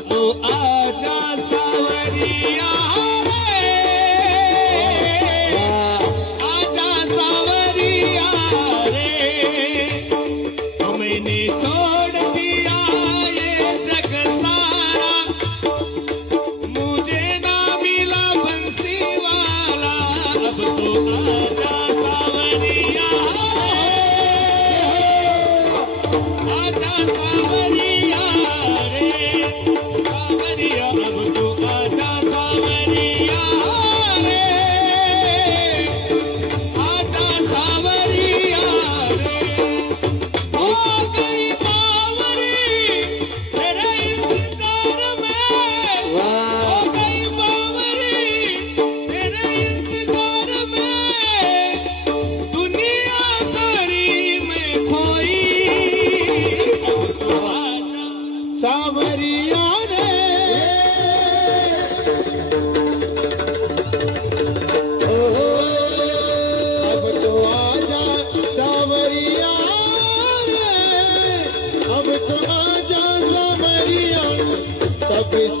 तो आजा सावरिया रे, आजा सावरिया रे। तो मैंने छोड़ दिया ये जग सारा, मुझे ना मिला बंसी वाला। अब तो आजा सावरिया रे, आजा सावरिया रे, सावरिया। अब तो आजा सावरिया रे, आजा सावरिया रे। हो गई बावरी तेरे इंतजार में, हो गई बावरी तेरे इंतजार में। दुनिया सारी में खोई, अब तो आजा सावरिया रे। अब तो आजा सावरिया रे, अब तो आजा सावरिया। सब